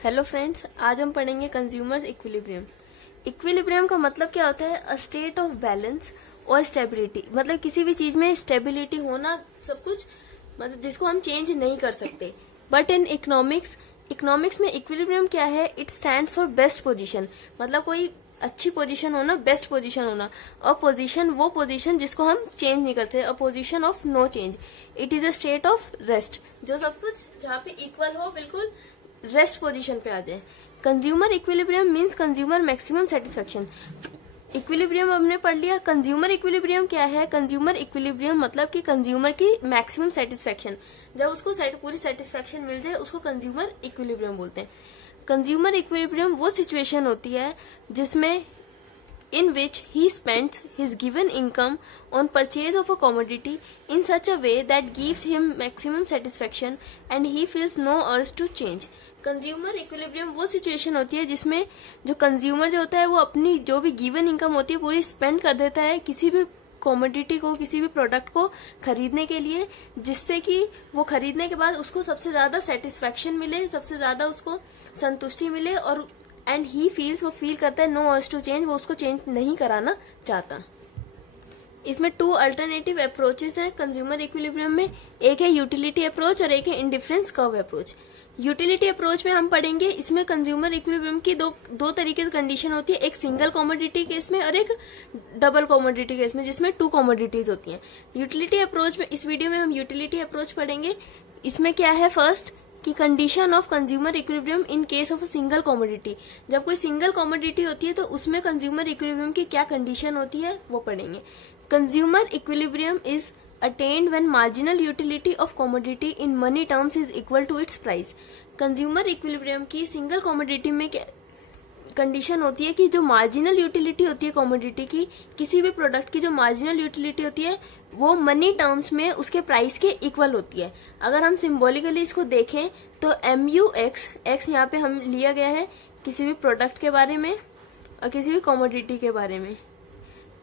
Hello friends, आज हम पढ़ेंगे कंज्यूमर्स इक्विलिब्रियम। इक्विलिब्रियम का मतलब क्या होता है? अ स्टेट ऑफ बैलेंस और स्टेबिलिटी, मतलब किसी भी चीज में स्टेबिलिटी होना, सब कुछ, मतलब जिसको हम चेंज नहीं कर सकते। बट इन इकोनॉमिक्स में इक्विलिब्रियम क्या है? It stand for best position, मतलब कोई अच्छी पोजीशन होना, बेस्ट पोजीशन होना। और पोजीशन वो पोजीशन जिसको हम चेंज नहीं करते, a position of no change. It is a state of rest, जो सब कुछ जहाँ पे इक्वल हो, बिल्कुल रेस्ट पोजीशन पे आ जाए। Consumer equilibrium means consumer maximum satisfaction. Equilibrium हमने पढ़ लिया। कंज्यूमर इक्विलिब्रियम क्या है? कंज्यूमर इक्विलिब्रियम मतलब कि कंज्यूमर की मैक्सिमम सेटिस्फेक्शन, जब उसको पूरी सेटिस्फेक्शन मिल जाए उसको कंज्यूमर इक्विलिब्रियम बोलते हैं। कंज्यूमर इक्विलिब्रियम वो सिचुएशन होती है जिसमें in which he spends his given income on purchase of a commodity in such a way that gives him maximum satisfaction and he feels no urge to change. Consumer equilibrium वो situation होती है जिसमें जो consumer जो होता है वो अपनी जो भी गिवन इनकम होती है पूरी स्पेंड कर देता है किसी भी कॉमोडिटी को, किसी भी प्रोडक्ट को खरीदने के लिए, जिससे कि वो खरीदने के बाद उसको सबसे ज्यादा सेटिस्फेक्शन मिले, सबसे ज्यादा उसको संतुष्टि मिले, और एंड ही फील्स, वो फील करता है नो अर्ज टू चेंज, वो उसको चेंज नहीं कराना चाहता। इसमें 2 अल्टरनेटिव अप्रोचेस हैं कंज्यूमर इक्विलिब्रियम में। एक है यूटिलिटी अप्रोच और एक है indifference curve approach. Utility approach में हम पढ़ेंगे, इसमें कंज्यूमर इक्विलिब्रियम की दो तरीके से कंडीशन होती है, एक सिंगल कॉमोडिटी केस में और एक डबल कॉमोडिटी केस में, जिसमें 2 कॉमोडिटीज होती हैं। यूटिलिटी अप्रोच में, इस वीडियो में हम यूटिलिटी अप्रोच पढ़ेंगे। इसमें क्या है? फर्स्ट कि condition of consumer equilibrium in case of a single commodity. जब कोई सिंगल कॉमोडिटी होती है तो उसमें कंज्यूमर इक्विलिब्रियम की क्या कंडीशन होती है वो पढ़ेंगे। Consumer equilibrium is attained when marginal utility of commodity in money terms is equal to its price. Consumer equilibrium की सिंगल कॉमोडिटी में कंडीशन होती है कि जो मार्जिनल यूटिलिटी होती है कॉमोडिटी की, किसी भी प्रोडक्ट की जो मार्जिनल यूटिलिटी होती है वो मनी टर्म्स में उसके प्राइस के इक्वल होती है। अगर हम सिंबॉलिकली इसको देखें तो MUX यहाँ पे हम लिया गया है किसी भी प्रोडक्ट के बारे में और किसी भी कॉमोडिटी के बारे में,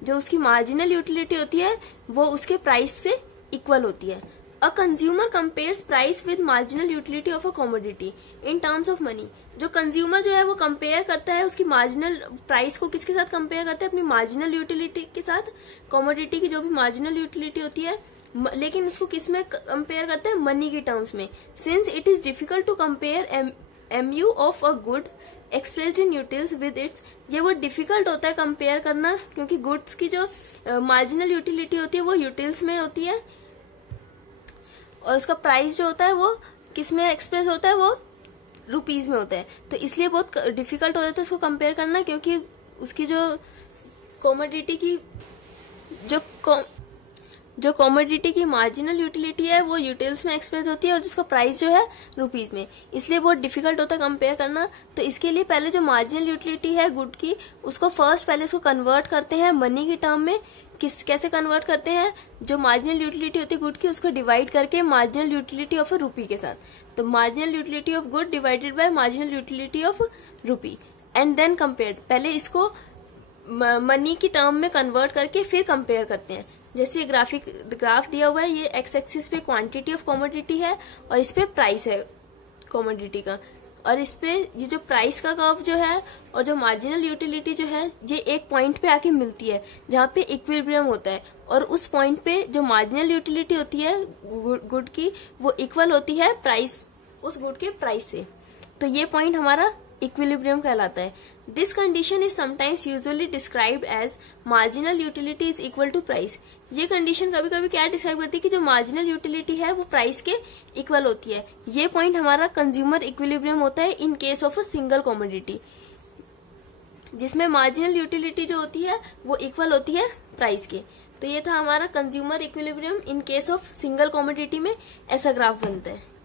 जो उसकी मार्जिनल यूटिलिटी होती है वो उसके प्राइस से इक्वल होती है। A consumer compares price with marginal utility of a commodity in terms of money. जो कंज्यूमर जो है वो कंपेयर करता है उसकी मार्जिनल प्राइस को, किसके साथ कंपेयर करता है? अपनी मार्जिनल यूटिलिटी के साथ। कॉमोडिटी की जो भी मार्जिनल यूटिलिटी होती है, लेकिन उसको किस में कंपेयर करता है? मनी की टर्म्स में। Since it is difficult to compare MU of a good expressed in utils with its, ये वो डिफिकल्ट होता है कंपेयर करना, क्योंकि गुड्स की जो मार्जिनल यूटिलिटी होती है वो यूटिल्स में होती है और उसका प्राइस जो होता है वो किस में एक्सप्रेस होता है? वो रुपीज में होता है। तो इसलिए बहुत डिफिकल्ट हो जाता है उसको कंपेयर करना, क्योंकि उसकी जो कॉमोडिटी की जो कॉमोडिटी की मार्जिनल यूटिलिटी है वो यूटिल्स में एक्सप्रेस होती है और जिसका प्राइस जो है रुपीज में, इसलिए बहुत डिफिकल्ट होता है कंपेयर करना। तो इसके लिए पहले जो मार्जिनल यूटिलिटी है गुड की, उसको पहले उसको कन्वर्ट करते हैं मनी की टर्म में। कैसे कन्वर्ट करते हैं? जो मार्जिनल यूटिलिटी होती है गुड की, उसको डिवाइड करके मार्जिनल यूटिलिटी ऑफ अ रूपी के साथ। तो marginal utility of good divided by marginal utility of rupee and then compared. पहले इसको मनी की टर्म में कन्वर्ट करके फिर कंपेयर करते हैं। जैसे ग्राफ दिया हुआ है, ये एक्स एक्सिस पे क्वांटिटी ऑफ कॉमोडिटी है और इस पे प्राइस है कॉमोडिटी का, और इस पे ये जो प्राइस का कर्व जो है और जो मार्जिनल यूटिलिटी जो है ये एक पॉइंट पे आके मिलती है जहाँ पे इक्विलिब्रियम होता है, और उस पॉइंट पे जो मार्जिनल यूटिलिटी होती है गुड की वो इक्वल होती है प्राइस, उस गुड के प्राइस से। तो ये पॉइंट हमारा इक्विलिब्रियम कहलाता है। This condition is sometimes usually described as marginal utility is equal to price. ये कंडीशन कभी कभी क्या डिस्क्राइब करती है कि जो मार्जिनल यूटिलिटी है वो प्राइस के इक्वल होती है। ये पॉइंट हमारा कंज्यूमर इक्विलिब्रियम होता है इन case of a single commodity, जिसमें मार्जिनल यूटिलिटी जो होती है वो इक्वल होती है प्राइस के। तो ये था हमारा consumer equilibrium in case of single commodity में, ऐसा ग्राफ बनता है।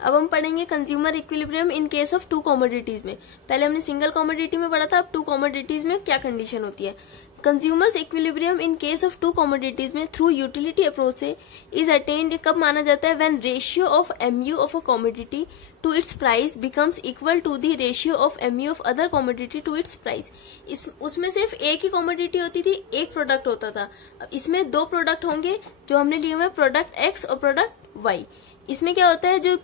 अब हम पढ़ेंगे consumer equilibrium in case of 2 commodities में। पहले हमने सिंगल कॉमोडिटी में पढ़ा था, अब 2 कॉमोडिटीज में क्या कंडीशन होती है। Consumers equilibrium in case of 2 commodities में थ्रू यूटिलिटी अप्रोच से इज अटेन्ड कब माना जाता है? When ratio of MU of a commodity to its price becomes equal to the ratio of MU of other commodity to its price. उसमें सिर्फ एक ही commodity होती थी, एक प्रोडक्ट होता था। अब इसमें 2 प्रोडक्ट होंगे जो हमने लिए हुए, प्रोडक्ट X और प्रोडक्ट Y। इसमें क्या होता है, जो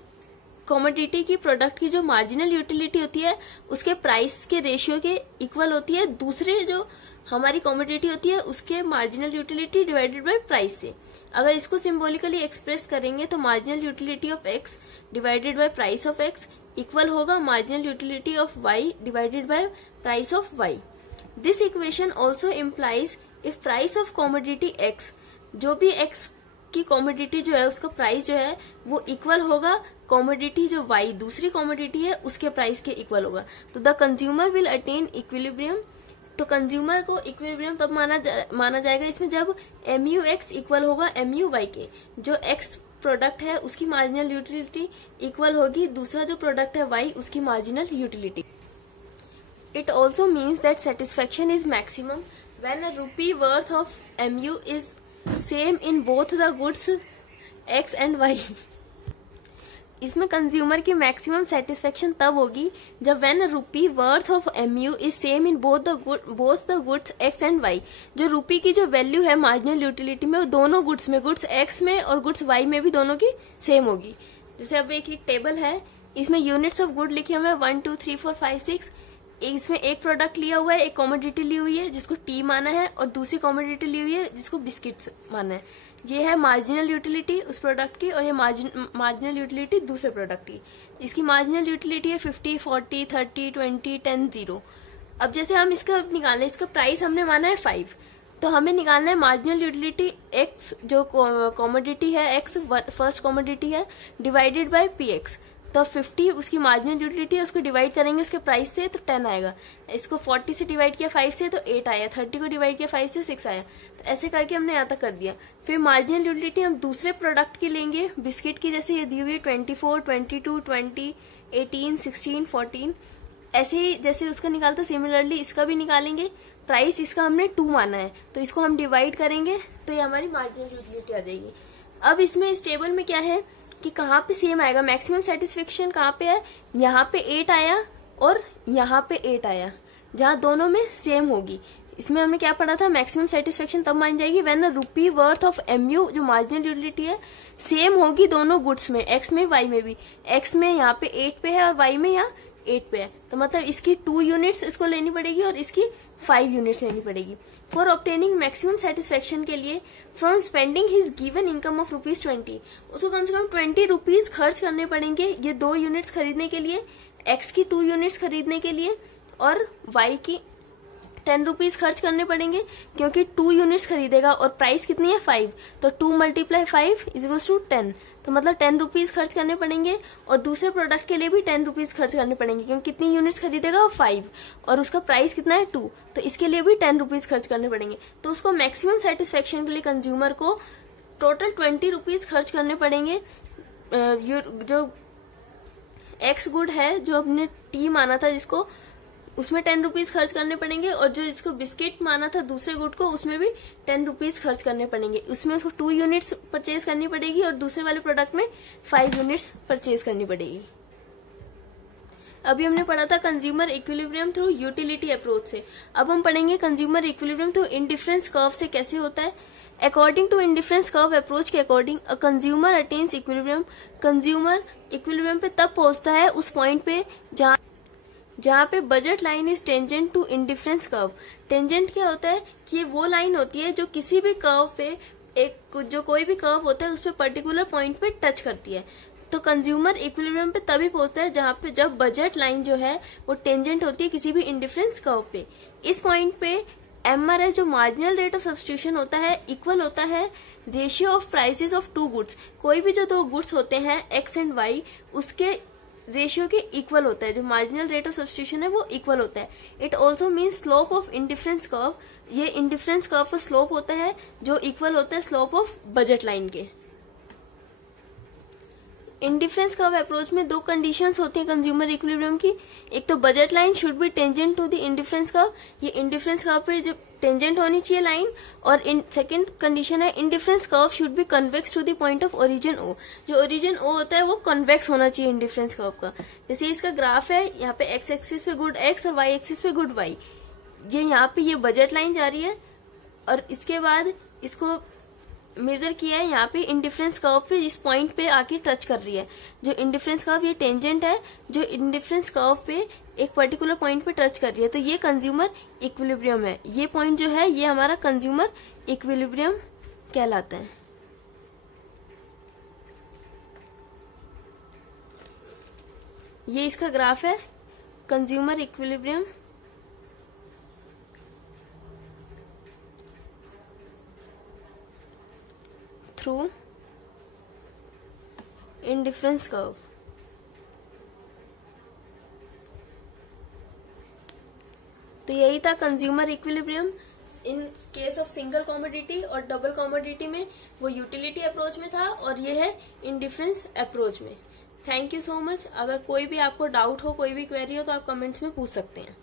कमोडिटी की प्रोडक्ट की जो मार्जिनल यूटिलिटी होती है उसके प्राइस के रेशियो के इक्वल होती है दूसरे जो हमारी कमोडिटी होती है उसके marginal utility divided by price से। अगर इसको सिंबॉलिकली एक्सप्रेस करेंगे तो marginal utility of X divided by price of X equal होगा marginal utility of Y divided by price of Y. This equation also implies if price of commodity X, जो भी x की commodity जो है उसका price जो है वो इक्वल होगा कमोडिटी जो वाई दूसरी कमोडिटी है उसके प्राइस के इक्वल होगा, तो the consumer will attain equilibrium. तो कंज्यूमर को इक्विलिब्रियम तब माना जाएगा इसमें जब mu x इक्वल होगा mu y के। जो x प्रोडक्ट है उसकी मार्जिनल यूटिलिटी इक्वल होगी दूसरा जो प्रोडक्ट है y उसकी marginal utility. It also means that satisfaction is maximum when a rupee worth of mu is same in both the goods x and y। इसमें consumer की maximum satisfaction तब होगी जब when rupee worth of mu is same in both the goods x and y। जो रूपी की जो value है मार्जिनल यूटिलिटी में वो दोनों गुड्स में, गुड्स x में और गुड्स y में भी दोनों की सेम होगी। जैसे अब एक टेबल है इसमें यूनिट्स ऑफ गुड लिखे हुए हैं 1 2 3 4 5 6। इसमें एक प्रोडक्ट लिया हुआ है, एक कमोडिटी ली हुई है जिसको टी माना है और दूसरी कमोडिटी ली हुई है जिसको बिस्किट्स माना है। ये है मार्जिनल यूटिलिटी उस प्रोडक्ट की और ये मार्जिनल यूटिलिटी दूसरे प्रोडक्ट की। इसकी मार्जिनल यूटिलिटी है 50 40 30 20 10 0। अब जैसे हम इसका निकालें, इसका प्राइस हमने माना है 5, तो हमें निकालना है मार्जिनल यूटिलिटी x जो कमोडिटी है x फर्स्ट कमोडिटी है डिवाइडेड बाय px। तो 50 उसकी मार्जिनल यूटिलिटी है उसको डिवाइड करेंगे उसके प्राइस से तो 10 आएगा। इसको 40 से डिवाइड किया 5 से तो 8 आया, 30 को डिवाइड किया 5 से 6 आया। तो ऐसे करके हमने यहाँ तक कर दिया। फिर मार्जिनल यूटिलिटी हम दूसरे प्रोडक्ट की लेंगे बिस्किट की, जैसे ये दी हुई है 24 22 20 18 16 14। ऐसे ही जैसे उसका निकालता सिमिलरली इसका भी निकालेंगे। प्राइस इसका हमने 2 माना है तो इसको हम डिवाइड करेंगे तो ये हमारी मार्जिनल यूटिलिटी आ जाएगी। अब इसमें इस टेबल में क्या है कि कहाँ पे सेम आएगा, मैक्सिमम सेटिस्फेक्शन कहाँ पे है, यहाँ पे 8 आया और यहाँ पे 8 आया जहाँ दोनों में सेम होगी। इसमें हमने क्या पढ़ा था, मैक्सिमम सेटिस्फेक्शन तब मान जाएगी when rupee worth of mu जो मार्जिनल यूटिलिटी है सेम होगी दोनों गुड्स में, x में y में भी। x में यहाँ पे 8 पे है और y में यहाँ 8 पे है, तो मतलब इसकी 2 यूनिट्स इसको लेनी पड़ेगी और इसकी 5 यूनिट्स लेनी पड़ेगी। फॉर ऑब्टेनिंग मैक्सिमम सेटिस्फेक्शन के लिए from spending his given income of ₹20 उसको कम से कम 20 रुपीज खर्च करने पड़ेंगे ये 2 यूनिट्स खरीदने के लिए, x की 2 यूनिट्स खरीदने के लिए और y की 10 रुपीज खर्च करने पड़ेंगे क्योंकि 2 यूनिट्स खरीदेगा और प्राइस कितनी है 5, तो 2 × 5 = 10, तो मतलब 10 रुपीज खर्च करने पड़ेंगे। और दूसरे प्रोडक्ट के लिए भी 10 रुपीज खर्च करने पड़ेंगे क्योंकि कितनी यूनिट्स खरीदेगा 5 और उसका प्राइस कितना है 2, तो इसके लिए भी 10 रुपीज खर्च करने पड़ेंगे। तो उसको मैक्सिमम सेटिस्फेक्शन के लिए कंज्यूमर को टोटल 20 रुपीज खर्च करने पड़ेंगे। जो एक्स गुड है जो अपने टी माना था जिसको, उसमें 10 रुपीज खर्च करने पड़ेंगे और जो इसको बिस्किट माना था दूसरे गुड को उसमें भी 10 रुपीज खर्च करने पड़ेंगे। उसमें उसको 2 यूनिट्स परचेज करनी पड़ेगी और दूसरे वाले प्रोडक्ट में 5 यूनिट्स परचेज करनी पड़ेगी। अभी हमने पढ़ा था consumer equilibrium through utility approach से। अब हम पढ़ेंगे consumer equilibrium through indifference curve से कैसे होता है। According to indifference curve approach के according a consumer attains equilibrium, consumer equilibrium पे तब पहुंचता है उस पॉइंट पे जहाँ पे budget line is tangent to indifference curve. Tangent क्या होता है कि ये वो लाइन होती है जो किसी भी कर्व पे जो कोई भी कर्व होता है उस पे पर्टिकुलर पॉइंट पे टच करती है। तो कंज्यूमर इक्विलिब्रियम पे तभी पहुंचता है जब बजट लाइन जो है वो टेंजेंट होती है किसी भी इंडिफरेंस कर्व पे। इस पॉइंट पे MRS जो मार्जिनल रेट ऑफ सब्स्टिट्यूशन होता है इक्वल होता है ratio of prices of 2 goods. कोई भी जो 2 गुड्स होते हैं x एंड y उसके रेशियो के इक्वल होता है, जो मार्जिनल रेट ऑफ सब्स्टिट्यूशन है वो इक्वल होता है। It also means slope of indifference curve, ये इंडिफरेंस कर्व का स्लोप होता है जो इक्वल होता है स्लोप ऑफ बजट लाइन के। इंडिफरेंस कर्व अप्रोच में 2 कंडीशंस होती हैं कंज्यूमर इक्विलिब्रियम की। एक तो budget line should be tangent to the indifference curve, ये इंडिफरेंस कर्व पे जब टेंजेंट होनी चाहिए लाइन। और सेकंड कंडीशन है indifference curve should be convex to the point of origin O, जो ओरिजिन O होता है वो कन्वेक्स होना चाहिए इंडिफरेंस कर्व का। जैसे इसका ग्राफ है, यहाँ पे x एक्सिस पे गुड x और y एक्सिस पे गुड y, ये यहाँ पे ये बजट लाइन जा रही है और इसके बाद इसको मेजर किया है यहाँ पे इंडिफरेंस कर्व पे, इस पॉइंट पे आके टच कर रही है। जो इंडिफरेंस कर्व ये टेंजेंट है, जो इंडिफरेंस कर्व पे एक पर्टिकुलर पॉइंट पे टच कर रही है, तो ये कंज्यूमर इक्विलिब्रियम है। ये पॉइंट जो है ये हमारा कंज्यूमर इक्विलिब्रियम कहलाता है। ये इसका ग्राफ है, consumer equilibrium through indifference curve. तो यही था consumer equilibrium in case of single commodity, और डबल कॉमोडिटी में वो यूटिलिटी अप्रोच में था, और ये है इंडिफरेंस अप्रोच में। Thank you so much. अगर कोई भी आपको डाउट हो, कोई भी क्वेरी हो, तो आप कमेंट्स में पूछ सकते हैं।